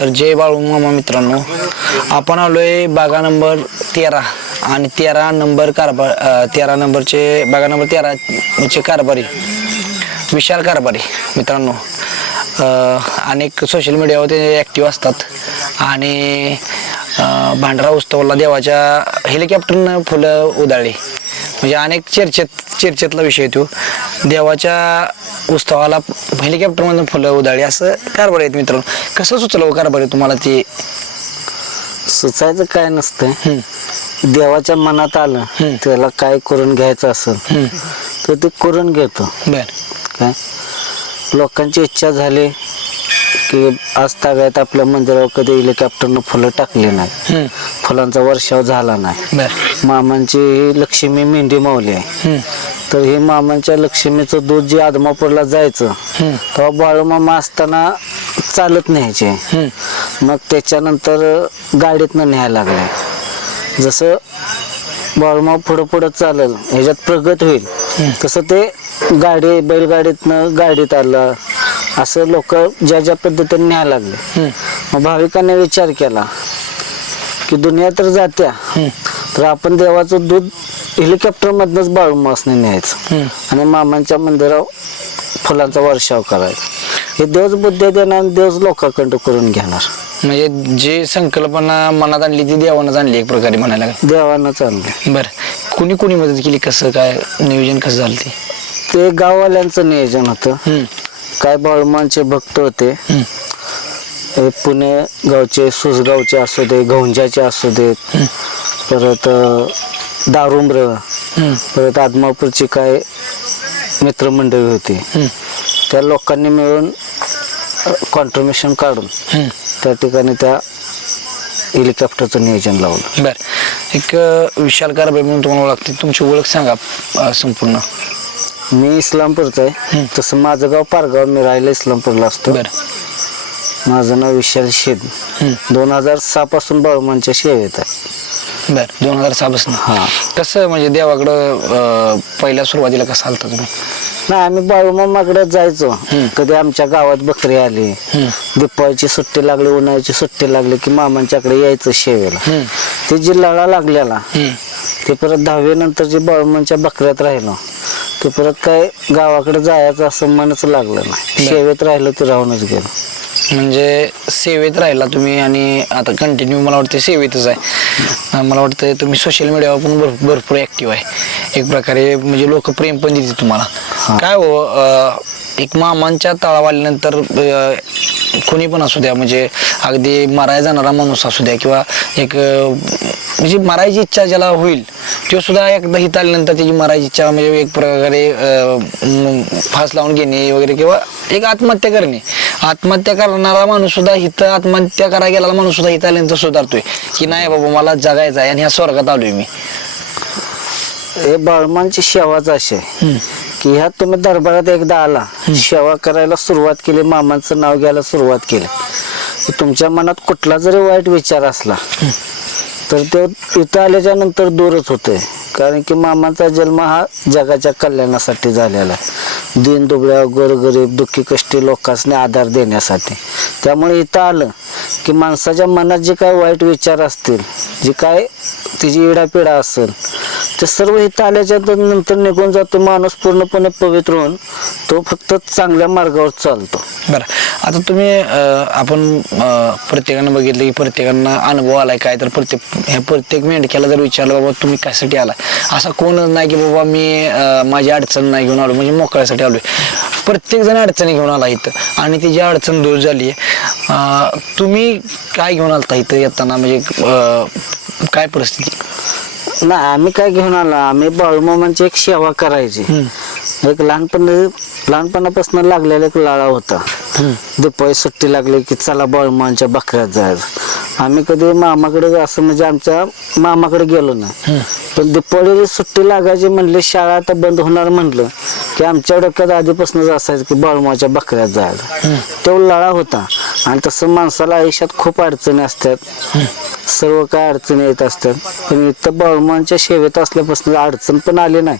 तर जय बाळू मामा मित्रांनो, आपण आलोय बागा नंबर 13 आणि 13 नंबरचे बागा नंबर 13 चे कारभारी विशाल कारभारी मित्रांनो अनेक सोशल मीडियावर ते ॲक्टिव्ह असतात आणि भांडारा उत्सवाला देवाच्या हेलिकॉप्टरनं फुलं उधळली. म्हणजे अनेक चर्चेतला विषय तो. देवाच्या उत्सवाला हेलिकॉप्टरमधून फुलं उधळली असं कारभार आहेत मित्रांनो. कसं सुचलं कारभार तुम्हाला? ते सुचायचं काय नसतं, देवाच्या मनात आलं त्याला काय करून घ्यायचं असेल तर ते करून घेतो. बर काय लोकांची इच्छा झाली की आज तागायत आपल्या मंदिरावर कधी हेलिकॉप्टरनं फुलं टाकली नाही, फुलांचा वर्षाव झाला नाही. बर मामांची ही लक्ष्मी मेंढी माऊली आहे, तर हे मामांच्या लक्ष्मीचं दूध जे आदमापूरला जायचं तेव्हा बाळूमामा असताना चालत न्यायचे. मग त्याच्यानंतर गाडीतनं न्यायला लागले. जसं बाळूमामा पुढं पुढं चालेल ह्याच्यात प्रगत होईल तसं ते बैलगाडीतनं गाडीत आलं असं लोक ज्या पद्धतीने न्यायला लागले. मग भाविकांनी विचार केला की दुनिया तर जात्या, तर आपण देवाचं दूध हेलिकॉप्टर मधनच बाळूमासने न्यायचं आणि मामांच्या मंदिरावर फुलांचा वर्षाव करायचा. हे देवच बुद्धी देणार, देवच लोकांकडं करून घेणार. म्हणजे जे संकल्पना मनात आणली ती देवानंच आणली एक प्रकारे म्हणायला. देवानंच आणली. बर कुणी मदत केली? कसं काय नियोजन कसं झालं? ते गाववाल्यांचं नियोजन होतं. काय बाळूमांचे भक्त होते, पुणे गावचे, सुसगावचे असू दे, गौंजाचे असू देत, परत दारुंब्र, परत आदमापूरची काय मित्रमंडळी होती, त्या लोकांनी मिळून कॉन्ट्रिब्युशन काढून त्या ठिकाणी त्या हेलिकॉप्टरचं नियोजन लावलं. बर एक विशाल कारभारी म्हणून तुम्हाला ओळखते, तुमची ओळख सांगा संपूर्ण. मी इस्लामपूरचा आहे, तसं माझं गाव पारगाव, मी राहिला इस्लामपूरला असतो. बर माझं नाव विशाल शेद. 2006 पासून बाळूमांच्या सेवेत आहे. बर 2006 पासून. हा. कसं म्हणजे देवाकडं पहिल्या सुरुवातीला कसं आलता तुम्ही? नाही, आम्ही बाळूमामाकडे जायचो. कधी आमच्या गावात बकरी आली, दिपाळीची सुट्टी लागली, उन्हाळ्याची सुट्टी लागली की मामांच्याकडे यायचं शेवेला. ते जी लळा लागलेला ते परत 10वी नंतर जे बाळूमांच्या बकऱ्यात राहिलो ते परत काय गावाकडे जायचं असं मनच लागलं नाही. शेवेत राहिलो ते राहूनच गेलो. म्हणजे सेवेत राहिला तुम्ही आणि आता कंटिन्यू मला वाटतं सेवेतच आहे. मला वाटतं तुम्ही सोशल मीडियावर पण भरपूर ॲक्टिव्ह आहे एक प्रकारे. म्हणजे लोक प्रेम पण देते तुम्हाला. काय हो एक मामांच्या तळावर आल्यानंतर कोणी पण असू द्या, म्हणजे अगदी मारायला जाणारा माणूस असू द्या किंवा एक म्हणजे मारायची इच्छा ज्याला होईल तो सुद्धा एकदा हित आल्यानंतर त्याची मारायची इच्छा म्हणजे एक प्रकारे फास लावून घेणे वगैरे किंवा एक आत्महत्या करणे. आत्महत्या करणारा माणूस सुद्धा हित आत्महत्या करायला गेलेला माणूस सुद्धा हित आल्यानंतर सुधारतोय की नाही बाबा मला जगायचं आहे आणि ह्या स्वर्गात आलोय मी. हे बाळूमांची सेवाच अशी आहे की ह्या तुम्ही दरबारात एकदा आला, सेवा करायला सुरुवात केली, मामांचं नाव घ्यायला सुरुवात केली, तुमच्या मनात कुठला जरी वाईट विचार असला तर तो इथं आल्याच्या नंतर दूरच होतोय. कारण की मामांचा जन्म हा जगाच्या कल्याणासाठी झालेला आहे, दीन दुबळ्या गोरगरीब दुःखी कष्टी लोकांनी आधार देण्यासाठी. त्यामुळे इथं आलं की माणसाच्या मनात जे काय वाईट विचार असतील, जे काय तिची इडापिडा असेल ते सर्व इथं आल्याच्या नंतर निघून जातो. माणूस पूर्णपणे पवित्र होऊन तो फक्त चांगल्या मार्गावर चालतो. बरं आता तुम्ही आपण प्रत्येकानं बघितलं की प्रत्येकांना अनुभव आलाय काय, तर प्रत्येक मेंढक्याला जर विचारलं बाबा तुम्ही कशासाठी आलाय, असा कोणच नाही की बाबा मी माझी अडचण नाही घेऊन आलो म्हणजे मोकळ्यासाठी आलोय. प्रत्येक जण अडचणी घेऊन आला इथं आणि तिची अडचण दूर झाली. तुम्ही काय घेऊन आलता इथं येताना, म्हणजे काय परिस्थिती? नाही, आम्ही काय घेऊन आलो, आम्ही बाळूमामांची एक सेवा करायची. एक लहानपणापासून लागलेला एक लाळा होता. दिपाळी सुट्टी लागली की चला बाळूमामांच्या बकऱ्यात जायचं. आम्ही कधी मामाकडे असं म्हणजे आमच्या मामाकडे गेलो नाही, पण दिपाळी सुट्टी लागायची म्हणले, शाळा आता बंद होणार म्हटलं की आमच्या डोक्यात आधीपासूनच असायचं की बाळूमामाच्या बकऱ्यात जायचं. तो लाळा होता. आणि तसं माणसाला आयुष्यात खूप अडचणी असतात, सर्व काय अडचणी येत असतात, पण इथं बाळूमामांच्या सेवेत असल्यापासून अडचण पण आली नाही.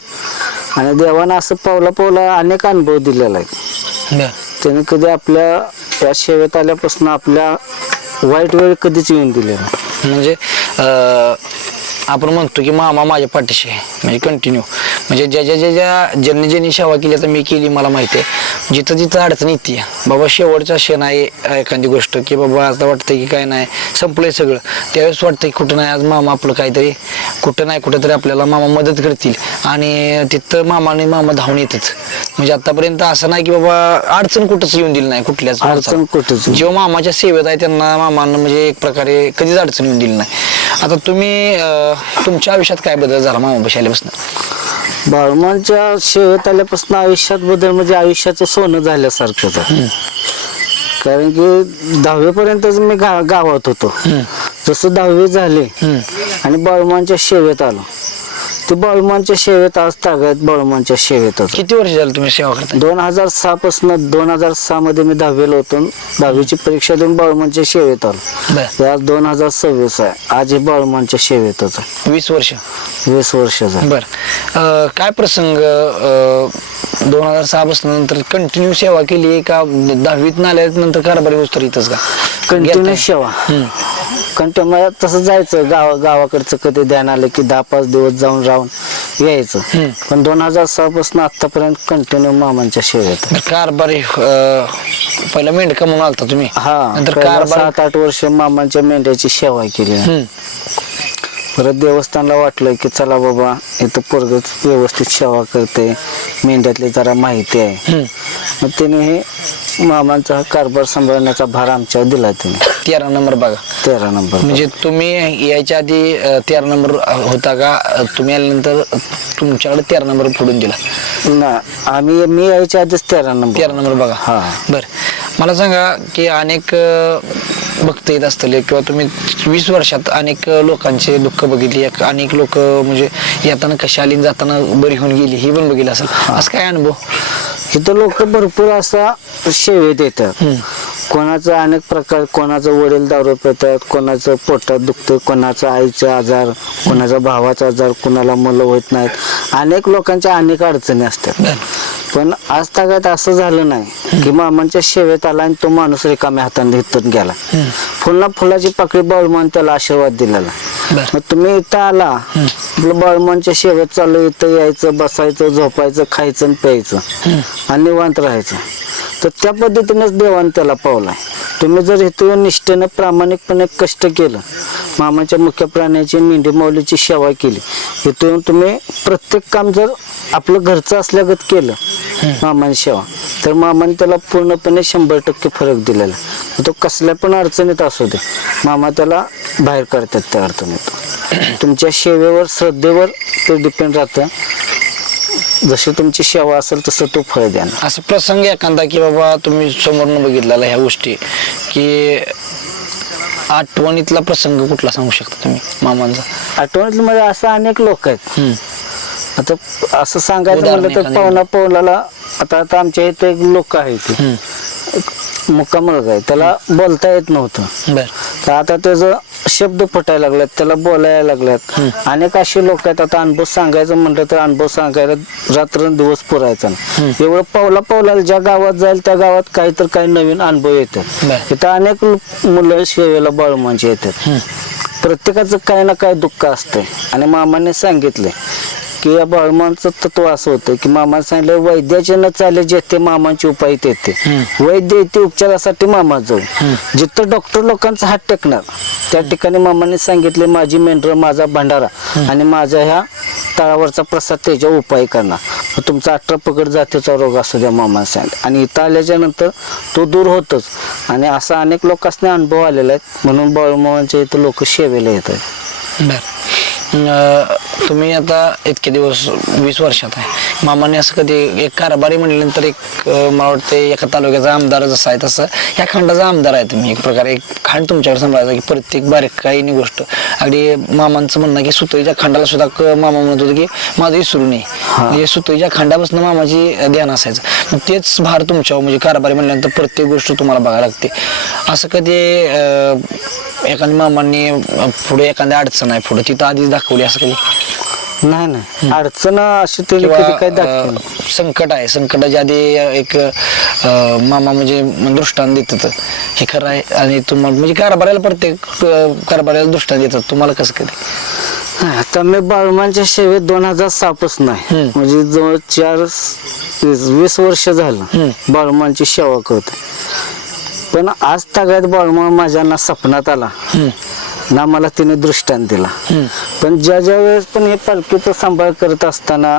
आणि देवानं असं पावला अनेक अनुभव दिलेला आहे. त्याने कधी आपल्या या सेवेत आल्यापासून आपल्या वाईट वेळ कधीच येऊन दिले नाही. म्हणजे आपण म्हणतो की मामा माझ्या पाठीशी आहे, म्हणजे कंटिन्यू, म्हणजे ज्यांनी ज्यांनी सेवा केली तर मी केली, मला माहिती आहे जिथं जिथं अडचण येते बाबा, शेवटचा क्षण आहे एखादी गोष्ट की बाबा आता वाटतं की काय नाही संपलंय सगळं, त्यावेळेस वाटतं की कुठं नाही आज मामा आपलं काहीतरी कुठं नाही कुठं तरी आपल्याला मामा मदत करतील, आणि तिथं मामा धावून येतच. म्हणजे आतापर्यंत असं नाही की बाबा अडचण कुठंच येऊन दिली नाही कुठल्याच अडचण कुठंच. जेव्हा मामाच्या सेवेत आहे त्यांना मामांना म्हणजे एक प्रकारे कधीच अडचण येऊन दिली नाही. आता तुम्ही तुमच्या आयुष्यात काय बदल झाला मामापाशी आल्यापासून? बाळूमांच्या सेवेत आल्यापासून आयुष्यात बदल म्हणजे आयुष्याचं सोनं झाल्यासारखंच आहे. कारण की 10वी पर्यंतच मी गावात होतो. जसं 10वी झाले आणि बाळूमांच्या सेवेत आलो, ते बाळूमांच्या सेवेत आज तागायत बाळूमांच्या सेवेत होतो. किती वर्ष झालं तुम्ही सेवा करता? 2006 पासून 2006 मध्ये मी 10वीला होतो. 10वीची परीक्षा देऊन बाळूमांच्या सेवेत आलो. आज 2026 आहे. आज हे बाळूमांच्या सेवेत होतो. 20 वर्ष. 20 वर्ष झालं. बर, काय प्रसंग 2006 पासून नंतर कंटिन्यू सेवा केली का 10वीत आल्यानंतर कारभारी होतो इथंच का? कंटिन्यू सेवा कंटिन्यू तसं जायचं गावाकडचं कधी ध्यान आलं की 10-5 दिवस जाऊन राहून यायचं. पण 2006 पासून आतापर्यंत कंटिन्यू मामांच्या सेवेत. कारभारी पहिला मेंढका म्हणून आलता तुम्ही? हा, नंतर कारभार 7-8 वर्ष मामांच्या मेंढ्याची सेवा केली. परत देवस्थानला वाटलं की चला बाबा इथं पोरग व्यवस्थित सेवा करते, मेंढ्यातली जरा माहिती आहे, मग त्याने हे मामांचा हा कारभार सांभाळण्याचा भार आमच्यावर दिला. त्याने 13 नंबर बघा. 13 नंबर. म्हणजे तुम्ही यायच्या आधी 13 नंबर होता का? तुम्ही आल्यानंतर तुमच्याकडे 13 नंबर फोडून दिला? ना, मी यायच्या आधीच 13 नंबर. बघा. हा. बर, मला सांगा की अनेक भक्त येत असतील किंवा तुम्ही 20 वर्षात अनेक लोकांचे दुःख बघितली, अनेक लोक म्हणजे येताना कशी आली जाताना बरी होऊन गेली हे पण बघितलं असेल. असं काय अनुभव? इथं लोक भरपूर असा सेवेत येतात. कोणाचं अनेक प्रकार, कोणाचं वडील दारू पितात, कोणाचं पोटात दुखतं, कोणाचं आईचा आजार, कोणाचा भावाचा आजार, कोणाला मुलं होत नाहीत. अनेक लोकांच्या अनेक अडचणी असतात. पण आज तागात असं झालं नाही की मामांच्या सेवेत आला आणि तो माणूस रिकाम्या हाताने हितून गेला. फुलाची पाकळी बाळूमान त्याला आशीर्वाद दिलेला. मग तुम्ही इथं आला, आपलं बाळूमांच्या सेवेत चालू, इथं यायचं, बसायचं, झोपायचं, खायचं आणि प्यायचं आणि निवांत राहायचं. तर त्या पद्धतीनेच देवाने त्याला पावलाय. तुम्ही जर इथं निष्ठेने प्रामाणिकपणे कष्ट केलं, मामाच्या मुख्य प्राण्याची मेंढी माऊलीची सेवा केली, इथून तुम्ही प्रत्येक काम जर आपलं घरचं असल्यागत केलं मामांची सेवा, तर मामाने त्याला पूर्णपणे 100% फरक दिलेला. तो कसल्या पण अडचणीत असू दे, मामा त्याला बाहेर काढतात त्या अडचणीत. तुमच्या सेवेवर, श्रद्धेवर ते डिपेंड राहतं. जशी तुमची सेवा असेल तसं तो फळ द्या. असं प्रसंग एखादा की बाबा तुम्ही समोरनं बघितलेला ह्या गोष्टी, की आठवणीतला प्रसंग कुठला सांगू शकता तुम्ही मामांचा? आठवणीतलं म्हणजे असं अनेक लोक आहेत. आता असं सांगायचं उदाहरण म्हणलं तर पावलाला आता आमच्या इथे एक लोक आहे, ते मुक्का मुलगा आहे, त्याला बोलता येत नव्हतं. तर आता त्याचं शब्द फुटायला लागल्यात, त्याला बोलायला लागल्यात. अनेक असे लोक आहेत. आता अनुभव सांगायचं म्हटलं तर अनुभव सांगायला रात्रंदिवस पुरायचा नाही. एवढं पावलाला ज्या गावात जाईल त्या गावात काही नवीन अनुभव येतात. इथं अनेक मुलं सेवेला बाळूमांची येतात. प्रत्येकाचं काही ना काही दुःख असतंय. आणि मामाने सांगितले की या बाळूमांचं तत्व असं होतं की मामाने सांगितलं, वैद्याचे न चाले जेथे मामांची उपाय तेथे. वैद्य येते उपचारासाठी मामा जाऊ. जिथं डॉक्टर लोकांचा हात टेकणार त्या ठिकाणी मामाने सांगितले, माझी मेंढर, माझा भंडारा आणि माझ्या ह्या तळावरचा प्रसाद त्याच्यावर उपाय करणार. तुमचा 18 पगड जातीचा रोग असू द्या मामाने सांगितलं. आणि इथं आल्याच्या नंतर तो दूर होतोच. आणि असा अनेक लोकांनी अनुभव आलेला आहे. म्हणून बाळूमामांच्या इथं लोक सेवेला येत आहेत. तुम्ही आता इतके दिवस 20 वर्षात आहे, मामाने असं कधी एक कारभारी म्हणल्यानंतर एक मला वाटतं एका तालुक्याचा आमदार जसा आहे तसं ह्या खंडाचा आमदार आहे तुम्ही. एक प्रकारे एक खंड तुमच्याकडे सांभाळायचा की प्रत्येक बारीकाईनी गोष्ट. अगदी मामांचं म्हणणं की सुतळीच्या खंडाला सुद्धा मामा म्हणत होतं की माझं विसरू नये. म्हणजे सुतळीच्या खंडापासून मामाची ध्यान असायचं. मग तेच भार तुमच्यावर, म्हणजे कारभारी म्हणल्यानंतर प्रत्येक गोष्ट तुम्हाला बघायला लागते. असं कधी एखाद्या मामांनी पुढे एखाद्या अडचण आहे पुढे तिथं आधीच दाखवली असं कधी? नाही नाही अडचण अशी त्यांनी कधी काही दाखवली किंवा संकट आहे, संकटाच्या आधी एक मामा म्हणजे दृष्टांत देतात हे खरं आहे, आणि तुम्हाला म्हणजे कारभाराला प्रत्येक कारभाराला दृष्टांत देतात, तुम्हाला कसं कधी? आता मी बाळमांच्या सेवेत 2006 पासून आहे, म्हणजे जवळ 20 वर्ष झालं बाळमांची सेवा करतो. पण आज तागायत बाळमा माझ्या ना सपनात आला ना मला तिने दृष्टांत दिला. पण ज्या वेळेस पण हे पालखीचा सांभाळ करत असताना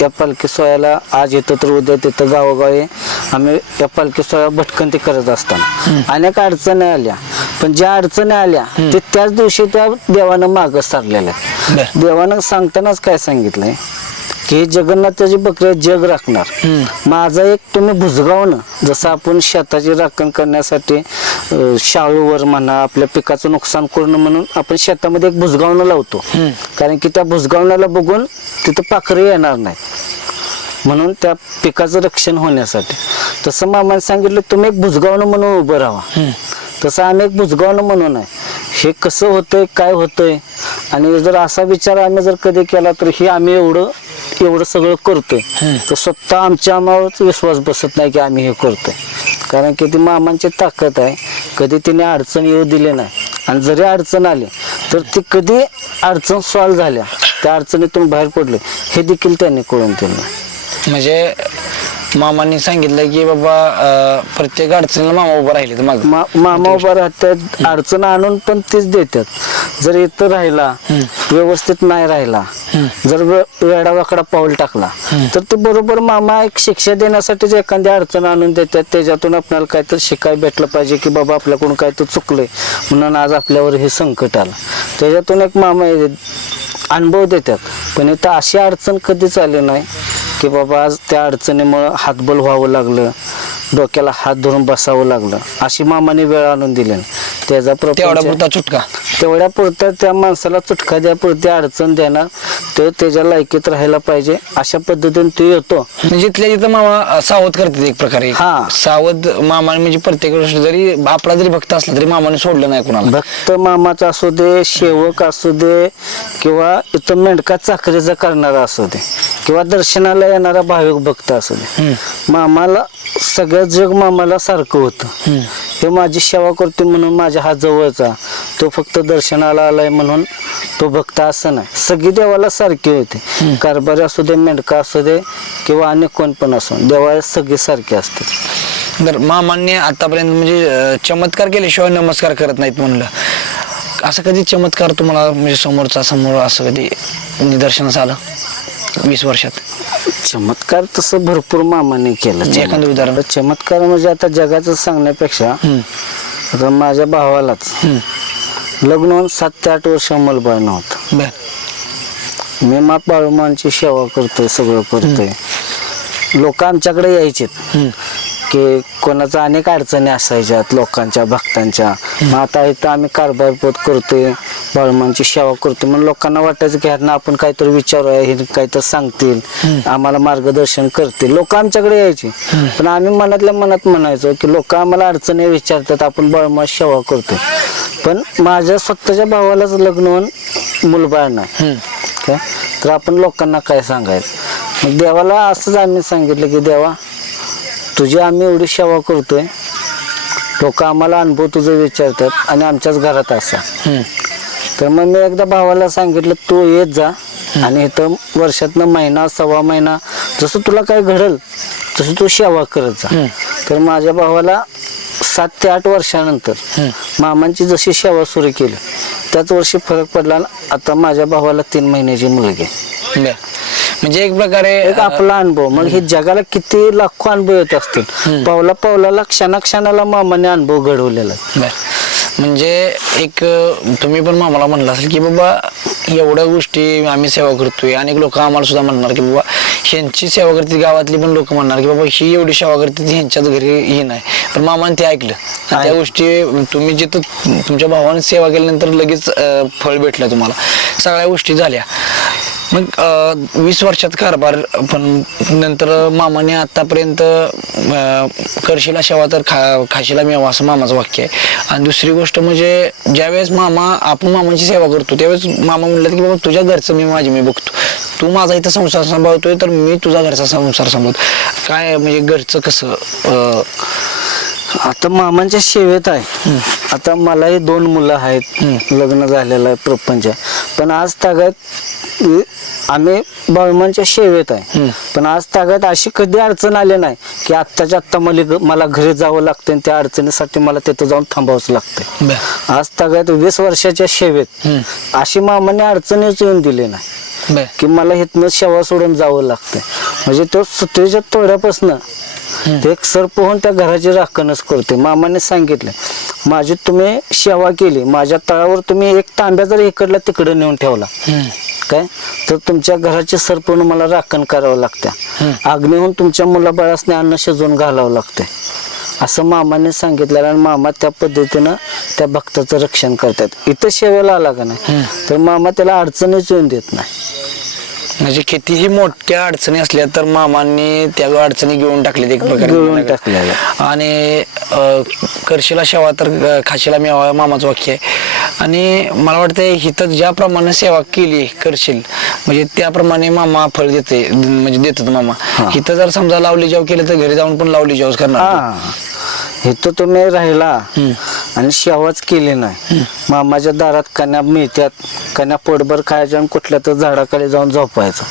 या पालखी सोहळ्याला आज येतो तर उद्या तिथं गावोगावी आम्ही या पालखी सोहळ्या भटकंती करत असताना अनेक अडचणी आल्या. पण ज्या अडचणी आल्या ते त्याच दिवशी त्या देवानं मागं सारलेल्या. देवानं सांगतानाच काय सांगितलंय की हे जगन्नाथाची बकरी जग राखणार. माझा एक तुम्ही भुजगावणं, जसं आपण शेताची राखण करण्यासाठी शाळूवर म्हणा आपल्या पिकाचं नुकसान करणं म्हणून आपण शेतामध्ये एक भुजगावणं लावतो, कारण की त्या भुजगावण्याला बघून तिथं पाखरे येणार नाही म्हणून त्या पिकाचं रक्षण होण्यासाठी. तसं मामाने सांगितलं तुम्ही एक भुजगावणं म्हणून उभं राहा. तसं आम्ही एक भुजगावणं म्हणून आहे. हे कसं होतंय काय होतंय, आणि जर असा विचार आम्ही जर कधी केला तर हे आम्ही एवढं सगळं करतोय तर स्वतः आम्हावरच विश्वास बसत नाही की आम्ही हे करतोय. कारण की ती मामांची ताकद आहे, कधी तिने अडचण येऊ दिली नाही, आणि जरी अडचण आली तर ती कधी अडचण सॉल्व्ह झाल्या त्या अडचणीतून बाहेर पडले हे देखील त्यांनी कळून दिलं. म्हणजे मामांनी सांगितलं की बाबा प्रत्येक अडचणीला मामा उभा राहिले तर मामा उभा राहतात, अडचण आणून पण तीच देतात. जर इथं राहिला व्यवस्थित नाही राहिला, जर वेडावाकडा पाऊल टाकला तर ते बरोबर मामा एक शिक्षा देण्यासाठीच एखादी अडचण आणून देतात. त्याच्यातून आपल्याला काहीतरी शिकाय भेटलं पाहिजे की बाबा आपल्याकडून काहीतरी चुकलंय म्हणून आज आपल्यावर हे संकट आलं. त्याच्यातून एक मामा अनुभव देतात. पण इथं अशी अडचण कधीच आली नाही की बाबा आज त्या अडचणीमुळं हातबल व्हावं लागलं, डोक्याला हात धरून बसावं लागलं, अशी मामाने वेळ आणून दिली. त्याचा तेवढ्या पुरता त्या माणसाला चुटका द्यापुरती अडचण देणार, तो त्याच्या लायकीत राहायला पाहिजे अशा पद्धतीने तो येतो. म्हणजे तिथं मामा सावध करतात एक प्रकारे. सावध मामा म्हणजे प्रत्येक गोष्ट जरी आपला जरी भक्त असला तरी मामाने सोडलं नाही कोणाला. भक्त मामाचा असू दे, सेवक असू दे, किंवा इथं मेंढका चाकरीचा करणारा असू दे, किंवा दर्शनाला येणारा भाविक भक्त असू दे, मामाला सगळं जग मामाला सारखं होतं. हे माझी सेवा करते म्हणून माझ्या हात जवळचा, तो फक्त दर्शनाला आलाय म्हणून तो भक्त असं नाही. सगळी देवाला सारखी होते, कारभारी असू दे, मेंढका असू दे, किंवा अन्य कोण पण असो, देवाला सगळे सारखे असते. तर मामांनी आतापर्यंत म्हणजे चमत्कार केल्याशिवाय नमस्कार करत नाहीत म्हणलं, असं कधी चमत्कार तुम्हाला म्हणजे समोर असं कधी निदर्शनास आलं 20 वर्षात? चमत्कार तसं भरपूर मामाने केलं. एखादं उदाहरण? चमत्कार म्हणजे आता जगाचं सांगण्यापेक्षा आता माझ्या भावालाच लग्न होऊन 7 ते 8 वर्ष मुलबाळ नव्हतं. मी माप बाळूमांची सेवा करतोय, सगळं करतोय. लोक आमच्याकडे यायचे की कोणाचा अनेक अडचणी असायच्यात लोकांच्या भक्तांच्या. मग आता इथं आम्ही कारभार पोत करतोय, बाळूमांची सेवा करतोय, म्हणून लोकांना वाटायचं की ह्यांना आपण काहीतरी विचारूया, हे काहीतरी सांगतील, आम्हाला मार्गदर्शन करतील. लोक आमच्याकडे यायचे. पण आम्ही मनातल्या मनात म्हणायचो की लोक आम्हाला अडचणी विचारतात, आपण बाळूमांची सेवा करतोय. पण माझ्या स्वतःच्या भावालाच लग्न होऊन मुलबाळ नाही, काय तर आपण लोकांना काय सांगायचं. मग देवाला असंच आम्ही सांगितलं की देवा, तुझी आम्ही एवढी सेवा करतोय, लोक आम्हाला अनुभव तुझं विचारतात आणि आमच्याच घरात असा. तर मग मी एकदा भावाला सांगितलं तू येत जा आणि इथं वर्षातनं महिना सव्वा महिना जसं तुला काय घडल तसं तू सेवा करत जा. तर माझ्या भावाला 7 ते 8 वर्षानंतर मामांची जशी सेवा सुरू केली त्याच वर्षी फरक पडला. आता माझ्या भावाला 3 महिन्याची मुलगी. म्हणजे एक प्रकारे एक आपला अनुभव. मग हे जगाला किती लाखो अनुभव येत असतील, पावला पावलाला क्षणाक्षणाला मामाने अनुभव घडवलेला. म्हणजे एक तुम्ही पण मामाला म्हणला असेल की बाबा एवढ्या गोष्टी आम्ही सेवा करतोय, अनेक लोक आम्हाला सुद्धा म्हणणार की बाबा ह्यांची सेवा करते, गावातली पण लोक म्हणणार की बाबा ही एवढी सेवा करते ह्यांच्याच घरी ही नाही. पण मामाने ते ऐकलं, त्या गोष्टी तुम्ही जिथं तुमच्या भावाने सेवा केल्यानंतर लगेच फळ भेटलं तुम्हाला, सगळ्या गोष्टी झाल्या. मग 20 वर्षात कारभार, पण नंतर मामाने आतापर्यंत करशीला शेवा तर खाशीला मेवा असं मामाचं वाक्य आहे. आणि दुसरी गोष्ट म्हणजे ज्यावेळेस आपण मामाची सेवा करतो त्यावेळेस मामा म्हणलं की बाबा तुझ्या घरचं मी बघतो, तू माझा इथं संसार सांभाळतोय तर मी तुझा घरचा संसार सांभाळतो. काय म्हणजे घरचं कसं? आता मामांच्या सेवेत आहे. आता मलाही 2 मुलं आहेत, लग्न झालेलं आहे, प्रपंच आहे. पण आज तागात आम्ही बाळूमांच्या सेवेत आहे. पण आज तागात अशी कधी अडचण आली नाही की आत्ताच्या आत्ता मला घरी जावं लागतं आणि त्या अडचणीसाठी मला तिथं जाऊन थांबावंच लागतं. आज तागात 20 वर्षाच्या सेवेत अशी मामाने अडचणीच येऊन दिली नाही की मला इथनं सेवा सोडून जावं लागतं. म्हणजे तो सुत्रीच्या तोड्यापासून ते एक सर्प होऊन त्या घराची राखणच करते. मामाने सांगितलं, माझी तुम्ही सेवा केली, माझ्या तळावर तुम्ही एक तांब्या जर इकडला तिकडे नेऊन ठेवला काय तर तुमच्या घराचे सर्प होऊन मला राखण करावं लागतं. अग्नीहून तुमच्या मुलाबाळासने अन्न शिजवून घालावं लागते असं मामाने सांगितलं. आणि मामा त्या पद्धतीनं त्या भक्ताचं रक्षण करतात. इथं सेवेला आला का नाही तर मामा त्याला अडचणीच येऊन देत नाही. म्हणजे कितीही मोठ्या अडचणी असल्या तर मामांनी त्या अडचणी घेऊन टाकल्या एक प्रकारे टाकलेलं. आणि करशीला शेवा तर खाशीला मेवा मामाचं वाक्य आहे. आणि मला वाटतं हिथं ज्याप्रमाणे सेवा केली करशील म्हणजे त्याप्रमाणे मामा फळ देते, म्हणजे देतात मामा. हिथं जर समजा लावली जाव केलं तर घरी जाऊन पण लावली जाव करणार. इथं तुम्ही राहिला आणि सेवाच केली नाही, मामाच्या दारात कन्या मिळतात, कन्या पोटभर खायच्या आणि कुठल्या तर झाडाखाली जाऊन झोपायचं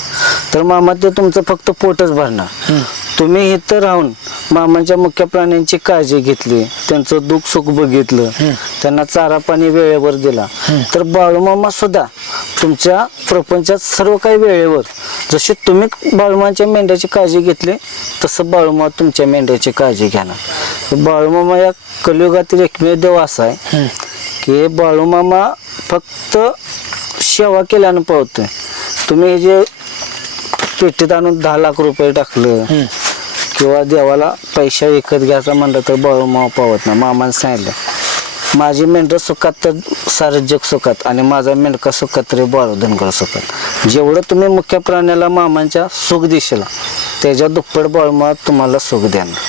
तर मामा ते तुमचं फक्त पोटच भरणार. तुम्ही इथं राहून मामांच्या मुख्य प्राण्यांची काळजी घेतली, त्यांचं दुःख सुख बघितलं, त्यांना चारा पाणी वेळेवर दिला तर बाळूमामा सुद्धा तुमच्या प्रपंचात सर्व काही वेळेवर, जशी तुम्ही बाळूमांच्या मेंढ्याची काळजी घेतली तसं बाळूमा तुमच्या मेंढ्याची काळजी घेणार. बाळूमामा या कलियुगातील एकमेव देव असा आहे की बाळूमामा फक्त सेवा केल्यानं पावतोय. तुम्ही जे पेटीत आणून 10 लाख रुपये टाकलं किंवा देवाला पैसा विकत घ्यायचा म्हणलं तर बाळूमामा पावत नाही. मामाने सांगितलं, माझी मेंढर सुखात तर सारं जग सुखात आणि माझा मेंढका सुखात तरी बाळू धनगर सुखात. जेवढं तुम्ही मुख्य प्राण्याला मामांच्या सुख दिशेला त्याच्या दुप्पट बाळूमामा तुम्हाला सुख देणार.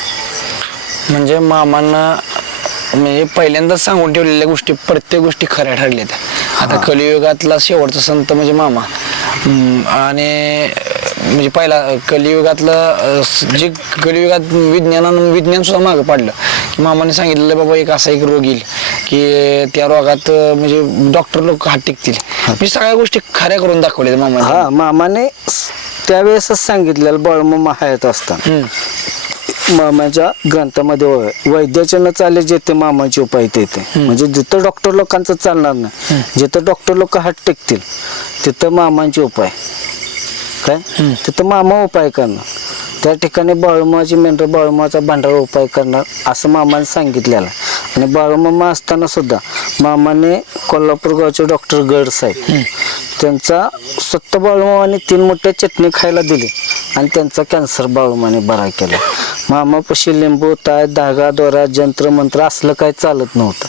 म्हणजे मामांना म्हणजे पहिल्यांदाच सांगून ठेवलेल्या गोष्टी प्रत्येक गोष्टी खऱ्या ठरल्या. आता कलियुगातला शेवटचा संत म्हणजे मामा. आणि म्हणजे पहिला कलियुगातलं जे कलियुगात विज्ञान सुद्धा मागं पाडलं की मामाने सांगितलेलं बाबा एक असा एक रोग येईल की त्या रोगात म्हणजे डॉक्टर लोक हात टेकतील. मी सगळ्या गोष्टी खऱ्या करून दाखवल्या मामा. मामाने त्यावेळेसच सांगितलेलं बाळूमामा हयात असताना. मामाच्या ग्रंथामध्ये वैद्याचे न चाले जेथे मामाचे उपाय तेथे. म्हणजे जिथं डॉक्टर लोकांचं चालणार नाही, जिथं डॉक्टर लोक हात टेकतील तिथं मामांचे उपाय काय, तिथं मामा उपाय करणार. त्या ठिकाणी बाळूमाची मेंढर बाळूमाचा भांडारा उपाय करणार असं मामाने सांगितलेलं. आणि बाळूमामा असताना सुद्धा मामाने कोल्हापूर गावचे डॉक्टर गड साहेब त्यांचा स्वतः बाळूमामाने 3 मोठ्या चटणी खायला दिली आणि त्यांचा कॅन्सर बाळूमाने बरा केला. मामापाशी लिंबू ताय धागा दोरा जंत्र मंत्र असलं काही चालत नव्हतं.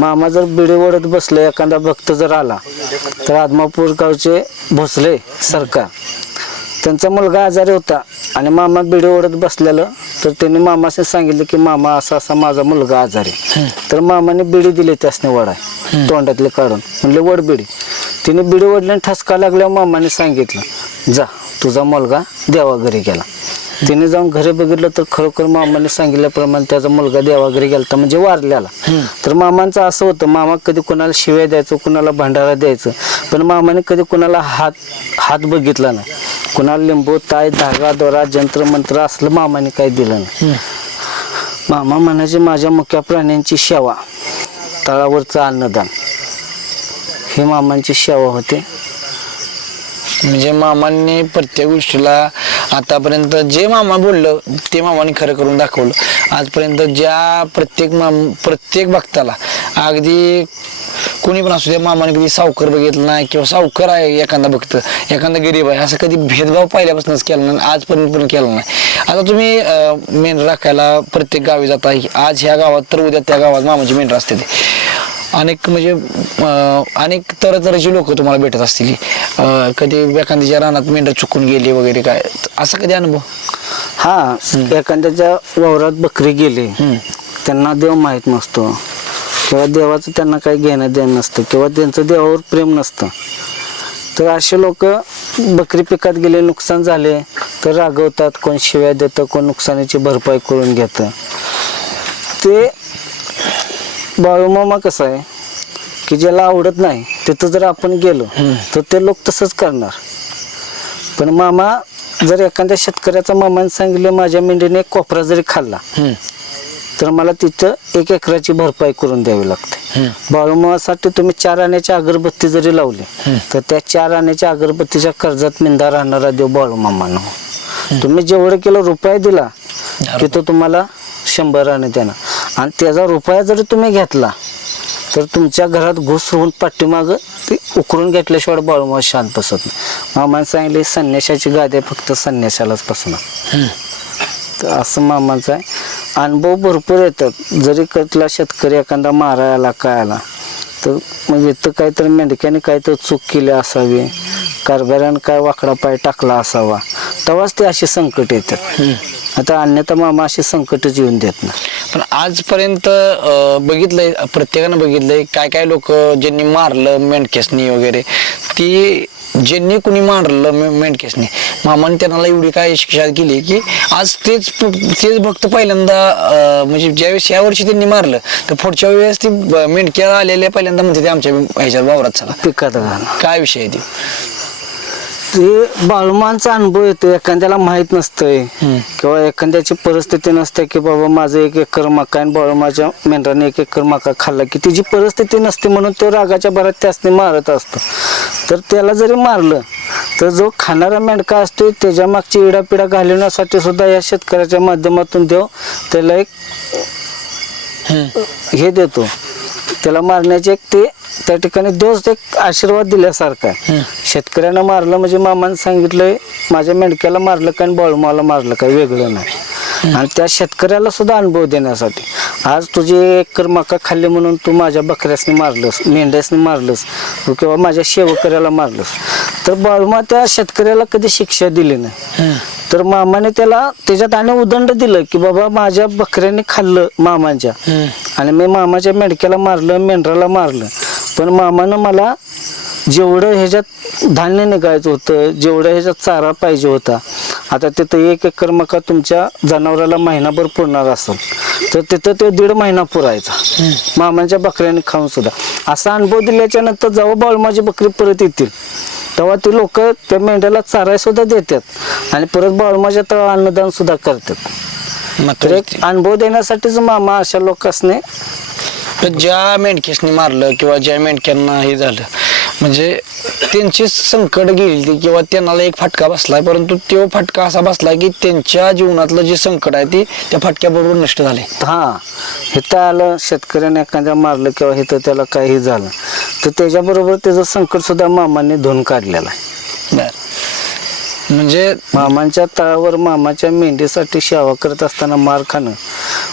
मामा जर बिडी ओढत बसले, एखादा भक्त जर आला तर आदमापूर गावचे भोसले सरकार त्यांचा मुलगा आजारी होता आणि मामा बिडी ओढत बसलेलं तर त्यांनी मामाने सांगितलं की मामा असा असा माझा मुलगा आजारी. तर मामाने बिडी दिली त्यासने वडाय तोंडातले काढून, म्हणले वड बिडी. तिने बिडी ओढल्याने ठसका लागल्यावर मामाने सांगितलं जा तुझा मुलगा देवा घरी गेला. तिने जाऊन घरी बघितलं तर खरोखर मामाने सांगितल्याप्रमाणे त्याचा मुलगा देवा घरी गेला म्हणजे वारल्याला. तर मामांचं असं होतं, मामा कधी कुणाला शिव्या द्यायचं, कुणाला भांडारा द्यायचं, पण मामाने कधी कुणाला हात बघितला नाही. कुणाला लिंबू ताय धागा दोरा जंत्र मंत्र असलं मामाने काही दिलं नाही. मामा म्हणायचे माझ्या मुख्य प्राण्यांची सेवा, तळावरचं अन्नदान हे मामांची सेवा होते. म्हणजे मामांनी प्रत्येक गोष्टीला आतापर्यंत जे मामा बोललं ते मामाने खरं करून दाखवलं. आजपर्यंत ज्या प्रत्येक भक्ताला अगदी कोणी पण असू द्या मामाने कधी सावकार बघितलं नाही किंवा सावकार आहे एखादा भक्त एखादा गरीब आहे असं कधी भेदभाव पहिल्यापासूनच केला नाही, आजपर्यंत पण केला नाही. आता तुम्ही मेंढर राखायला प्रत्येक गावी जाता, आज ह्या गावात तर उद्या त्या गावात मामाची मेंढर असते. ते अनेक म्हणजे अनेक तऱ्हेची लोक तुम्हाला भेटत असतील. कधी एखाद्याच्या रानात मेंढर चुकून गेली वगैरे काय असा कधी अनुभव? हा, एखाद्याच्या वावरात बकरी गेली, त्यांना देव माहीत नसतो किंवा देवाचं त्यांना काही घेणं देणं नसतं किंवा त्यांचं देवावर प्रेम नसतं. तर असे लोक बकरी पिकात गेले, नुकसान झाले तर रागवतात, कोण शिव्या देतं, कोण नुकसानीची भरपाई करून घेतं. ते बाळूमामा कसं आहे की ज्याला आवडत नाही तिथं जर आपण गेलो तर ते लोक तसंच करणार. पण मामा जर एखाद्या शेतकऱ्याचा मामाने सांगितलं माझ्या मेंढीने एक कोपरा जरी खाल्ला तर मला तिथं 1 एकराची भरपाई करून द्यावी लागते. बाळूमामासाठी तुम्ही 4 आण्याची अगरबत्ती जरी लावली तर त्या 4 आण्याच्या अगरबत्तीच्या कर्जात मिंदा राहणारा देव बाळूमामानं. तुम्ही जेवढं किलो रुपया दिला तिथं तुम्हाला 100 आणे देणार आणि त्याचा रुपया जरी तुम्ही घेतला तर तुमच्या घरात घुस होऊन पाठीमाग ते उकरून घेतल्याशिवाय बाळूमामा शांत बसत नाही. मामाने सांगितले संन्याशाची गादी फक्त संन्याशालाच बसणार. तर असं मामाचं आहे. अनुभव भरपूर येतात. जरी कटला शेतकरी एखादा मारायला काय आला तर म्हणजे इथं काहीतरी मेंढक्याने काहीतरी चूक केली असावी, कारभाऱ्यानं काय वाकडा पाय टाकला असावा, तेव्हाच ते अशी संकट येतात. आता अन्यथा मामा अशी संकटच येऊन देत नाही. पण आजपर्यंत बघितलंय, प्रत्येकानं बघितलंय काय काय लोक ज्यांनी मारलं मेंढकेसनी वगैरे, ती ज्यांनी कुणी मारलं मेंढकेसनी मामाने त्यांना एवढी काय शिक्षा केली की आज तेच भक्त पहिल्यांदा म्हणजे ज्यावेळेस या वर्षी त्यांनी मारलं तर पुढच्या वेळेस ती मेंढक्या आलेल्या पहिल्यांदा म्हणते ते आमच्या ह्याच्यात वावरात चला पिकात काय विषय आहे ते बाळूमांचा अनुभव येतो. एखाद्याला माहित नसतंय किंवा एखाद्याची परिस्थिती नसते की बाबा माझं 1 एकर मका आणि बाळूमाच्या मेंढराने 1 एकर मका खाल्ला की तिची परिस्थिती नसते म्हणून तो रागाच्या भरात त्यासनी मारत असतो. तर त्याला जरी मारलं तर जो खाणारा मेंढका असतो त्याच्या मागची इडापिडा घालवण्यासाठी सुद्धा या शेतकऱ्याच्या माध्यमातून देव त्याला एक हे देतो. त्याला मारण्याचे एक ते त्या ठिकाणी देवच एक आशीर्वाद दिल्यासारखा आहे. शेतकऱ्यानं मारलं म्हणजे मामाने सांगितलंय माझ्या मेंढक्याला मारलं काय आणि बाळूमाला मारलं काय वेगळं नाही. आणि त्या शेतकऱ्याला सुद्धा अनुभव देण्यासाठी आज तुझी 1 एकर मका खाल्ली म्हणून तू माझ्या बकऱ्यासनी मारलंस, मेंढ्यासनी मारलंस किंवा माझ्या शेवकऱ्याला मारलंस तर बाळूमा त्या शेतकऱ्याला कधी शिक्षा दिली नाही. तर मामाने त्याला त्याच्यात आणि उदंड दिलं की बाबा माझ्या बकऱ्याने खाल्लं मामाच्या आणि मी मामाच्या मेंढक्याला मारलं, मेंढराला मारलं, पण मामानं मला जेवढं ह्याच्यात धान्य निघायचं होतं, जेवढं ह्याच्यात चारा पाहिजे होता, आता तिथं 1 एकर मका तुमच्या जनावराला महिनाभर पुरणार असेल तर तिथं तो 1.5 महिना पुरायचा मामाच्या बकऱ्याने खाऊन सुद्धा. असा अनुभव दिल्याच्या नंतर जेव्हा बाळूमाची बकरी परत येतील तेव्हा ते लोक त्या मेंढ्याला चाराय सुद्धा देतात आणि परत बाळूमाच्या तळा अन्नदान सुद्धा करतात. तर एक अनुभव देण्यासाठीच मामा अशा लोकांनी ज्या मेंढकेसनी मारलं किंवा ज्या मेंढक्यांना हे झालं म्हणजे त्यांची संकट गेली किंवा त्यांना एक फटका बसलाय, परंतु तो फटका असा बसलाय की त्यांच्या जीवनातलं जे संकट आहे ते त्या फटक्याबरोबर नष्ट झाले. हा, इथं आलं शेतकऱ्याने एखाद्या मारलं किंवा इथं त्याला काही झालं तर त्याच्याबरोबर त्याचं संकट सुद्धा मामाने धुवून काढलेलं आहे. बर, म्हणजे मामांच्या तळावर मामाच्या मेंढीसाठी सेवा करत असताना मार खाणं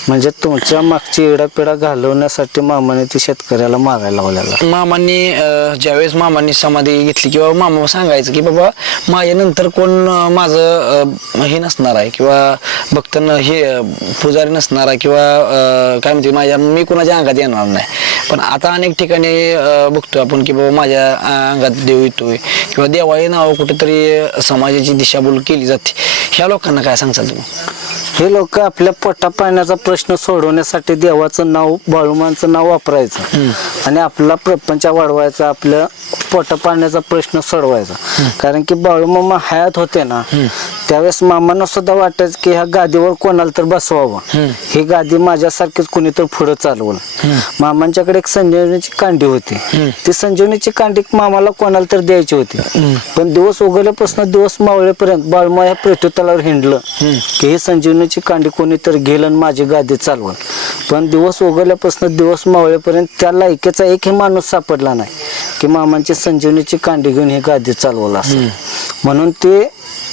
म्हणजे तुमच्या मागची इडापिडा घालवण्यासाठी मामाने ती शेतकऱ्याला मारायला लावलेला. मामांनी ज्यावेळेस मामांनी समाधी घेतली किंवा मामा सांगायचं की बाबा माझ्यानंतर कोण माझं हे नसणार आहे किंवा भक्त हे पुजारी नसणार आहे किंवा काय म्हणते मी कोणाच्या अंगात येणार नाही. पण आता अनेक ठिकाणी बघतोय आपण की बाबा माझ्या अंगात देव येतोय किंवा देवाचे नाव कुठेतरी समाजाची दिशाभूल केली जाते. ह्या लोकांना काय सांगताल तुम्ही? हे लोक आपल्या पोटा पाण्याचा प्रश्न सोडवण्यासाठी देवाचं नाव, बाळूमांचं नाव वापरायचं आणि आपला प्रपंच वाढवायचा, आपल्या पोटा पाण्याचा प्रश्न सोडवायचा. कारण की बाळूमामा हयात होते ना त्यावेळेस मामांना सुद्धा वाटायचं की ह्या गादीवर कोणाला तर बसवावं, ही गादी माझ्यासारखीच कोणी तर पुढे चालवल. मामांच्याकडे एक संजीवनीची कांडी होती, ती संजीवनीची कांडी मामाला कोणाला तर द्यायची होती. पण दिवस उगवल्यापासून दिवस मावळेपर्यंत बाळूमा या पृथ्वीतलावर हिंडलं की ही संजीवनीची कांडी कोणीतरी घेल आणि माझी गादी चालवल. पण दिवस उगवल्यापासून दिवस मावळेपर्यंत त्या लायकीचा एकही माणूस सापडला नाही की मामांची संजीवनीची कांडी घेऊन ही गादी चालवल असं. म्हणून ते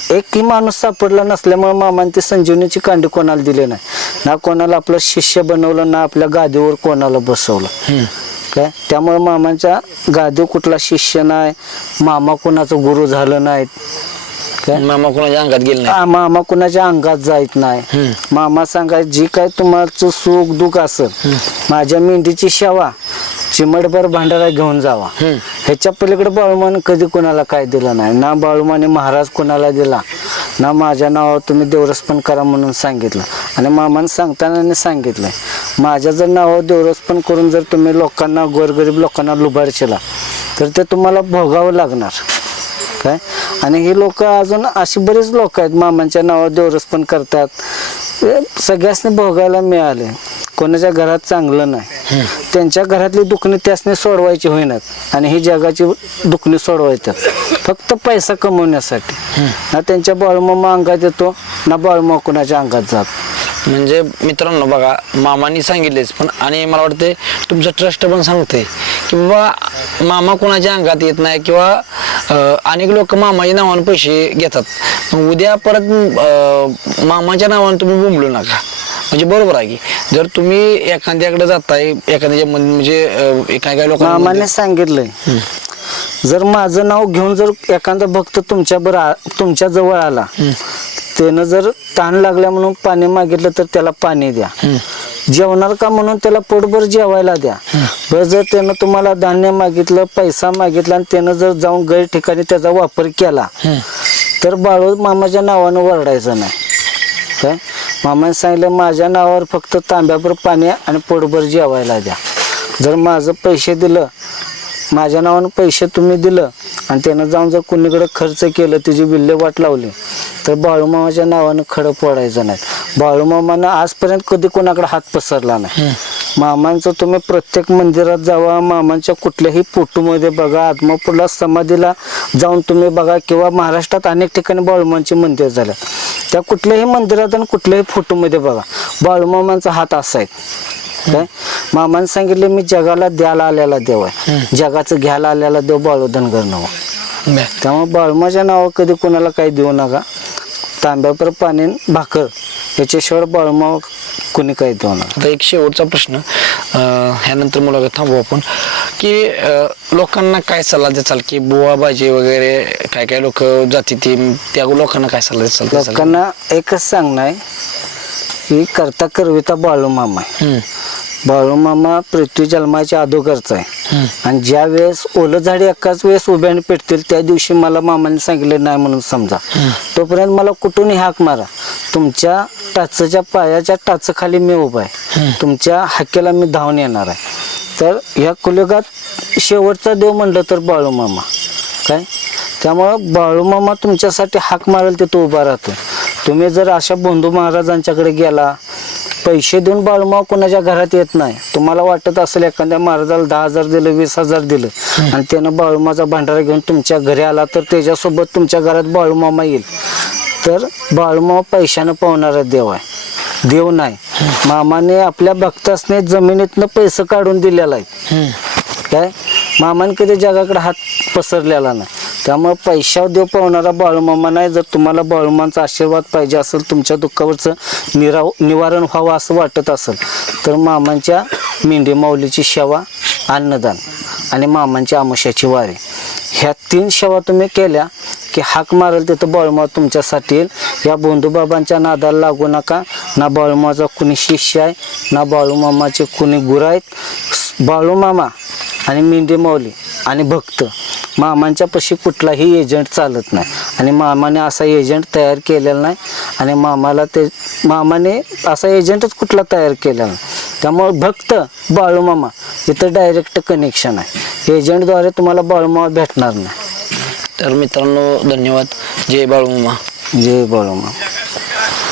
एकही माणूस सापडला नसल्यामुळे मामाने ती संजीवनीची कांडी कोणाला दिली नाही, ना कोणाला आपलं शिष्य बनवलं, ना आपल्या गादीवर कोणाला बसवलं. काय त्यामुळे मामांच्या गादी कुठला शिष्य नाही, मामा कुणाचं गुरु झालं नाहीत काय, मामा कोणाच्या अंगात गेले नाही. मामा कुणाच्या अंगात जायत नाही. मामा सांगाय जी काय तुम्हाला सुख दुःख असेल, माझ्या मेंढीची सेवा चिमटभर भांडारा घेऊन जावा. ह्याच्या पलीकडे बाळूमाने कधी कोणाला काय दिलं नाही. ना बाळूमाने महाराज कोणाला दिला, ना माझ्या नावावर तुम्ही देवरसपण करा म्हणून सांगितलं. आणि मामाने सांगताना सांगितलंय, माझ्या जर नावावर देवरसपण करून जर तुम्ही लोकांना, गोरगरीब लोकांना लुबाडशीला तर ते तुम्हाला भोगावं लागणार काय. आणि ही लोक अजून अशी बरीच लोक आहेत मामांच्या नावावर देवरसपण करतात. सगळ्यांनी भोगायला मिळाले. कोणाच्या घरात चांगलं नाही, त्यांच्या घरातली दुखणी त्यासने सोडवायची होईनात आणि ही जगाची दुखणी सोडवायच्यात फक्त पैसा कमवण्यासाठी. ना त्यांच्या बाळूमामा अंगात येतो, ना बाळूमामा कोणाच्या अंगात जात. म्हणजे मित्रांनो बघा, मामांनी सांगितलेच पण, आणि मला वाटते तुमचं ट्रस्ट पण सांगते की बाबा मामा कोणाच्या अंगात येत नाही, किंवा अनेक लोक मामाच्या नावाने पैसे घेतात. मग उद्या परत मामाच्या नावाने तुम्ही बोंबलू नका. म्हणजे बरोबर आहे की जर तुम्ही एखाद्याकडे जाताय, एखाद्या म्हणजे काही लोकांना मामाने सांगितलंय, जर माझं नाव घेऊन जर एखादा भक्त तुमच्या जवळ आला, त्यानं जर ताण लागल्या म्हणून पाणी मागितलं तर त्याला पाणी द्या. जेवणार का म्हणून त्याला पोटभर जेवायला द्या. बरं, जर त्यानं तुम्हाला धान्य मागितलं, पैसा मागितला आणि त्यानं जर जाऊन गैर ठिकाणी त्याचा वापर केला तर बाळू मामाच्या नावानं वरडायचं नाही काय. मामाने सांगितलं, माझ्या नावावर फक्त तांब्याभर पाणी आणि पोटभर जेवायला द्या. जर माझं पैसे दिलं, माझ्या नावानं पैसे तुम्ही दिलं आणि त्यानं जाऊन जर कुणीकडे खर्च केलं, त्याची विल्हेवाट लावली तर बाळूमामाच्या नावानं खडं फोडायचं नाही. बाळूमामानं आजपर्यंत कधी कोणाकडे हात पसरला नाही. मामांचं तुम्ही प्रत्येक मंदिरात जावा, मामांच्या कुठल्याही फोटोमध्ये बघा, आदमापूरला समाधीला जाऊन तुम्ही बघा, किंवा महाराष्ट्रात अनेक ठिकाणी बाळूमामांची मंदिर झालं, त्या कुठल्याही मंदिरात आणि कुठल्याही फोटोमध्ये बघा बाळूमामांचा हात असा आहे काय. मामाने सांगितले, मी जगाला द्यायला आलेला देव आहे, जगाचं घ्यायला आलेला देव बाळू धनगर नाव. त्यामुळे बाळूमाच्या नावावर कधी कोणाला काही देऊ नका. तांब्यापर पाणी भाकर याच्याशिवाय बाळूमाव कोणी काही देऊ नका. आता एक शेवटचा प्रश्न, ह्यानंतर मुलाखत थांबू आपण, की लोकांना काय सल्ला द्याल की बुवा बाजी वगैरे काय काय लोक जाती त्या लोकांना काय सल्ला द्याल? लोकांना एकच सांगणं आहे की करता करविता बाळूमामा आहे. बाळूमामा पृथ्वी जन्माच्या अगोदरचा आहे. आणि ज्या वेळेस ओलं झाडी एकाच वेळेस उभ्याने पेटतील त्या दिवशी मला मामाने सांगितले नाही म्हणून समजा, तोपर्यंत मला कुठूनही हाक मारा, तुमच्या टाचच्या पायाच्या टाचखाली मी उभा आहे, तुमच्या हाकेला मी धावून येणार आहे. तर ह्या कुलयुगात शेवटचा देव म्हणलं तर बाळूमामा काय. त्यामुळं बाळूमामा तुमच्यासाठी हाक मारेल ते तो उभा राहतो. तुम्ही जर अशा बंधू महाराजांच्याकडे गेला, पैसे देऊन बाळूमामा कोणाच्या घरात येत नाही. तुम्हाला वाटत असेल एखाद्या महाराजाला 10,000 दिलं, 20,000 दिलं आणि त्यानं बाळूमाचा भांडारा घेऊन तुमच्या घरी आला तर त्याच्यासोबत तुमच्या घरात बाळूमामा येईल, तर बाळूमामा पैशानं पावणारा देव आहे, देव नाही. मामाने आपल्या भक्तासने जमिनीतनं पैसे काढून दिलेला आहे काय. मामाने कधी जगाकडे हात पसरलेला नाही. त्यामुळे पैशावर देव पावणारा बाळूमामा नाही. जर तुम्हाला बाळूमांचा आशीर्वाद पाहिजे असेल, तुमच्या दुःखावरचं निवारण व्हावं असं वाटत असेल, तर मामांच्या मेंढी माऊलीची सेवा, अन्नदान आणि मामांच्या आमुष्याची वारी, ह्या 3 सेवा तुम्ही केल्या की हाक मारेल तिथं बाळूमामा तुमच्यासाठी येईल. या बंधूबाबांच्या नादाला लागू नका. ना बाळूमामाचा कुणी शिष्य आहे, ना बाळूमामाचे कुणी गुरु आहेत. बाळूमामा आणि मेंढी माऊली आणि भक्त, मामांच्या पशी कुठलाही एजंट चालत नाही. आणि मामाने असा एजंट तयार केलेला नाही. आणि मामाने असा एजंटच कुठला तयार केलेला नाही. त्यामुळे भक्त बाळूमामा इथं डायरेक्ट कनेक्शन आहे. एजंटद्वारे तुम्हाला बाळूमामा भेटणार नाही. तर मित्रांनो धन्यवाद. जय बाळूमामा. जय बाळूमामा.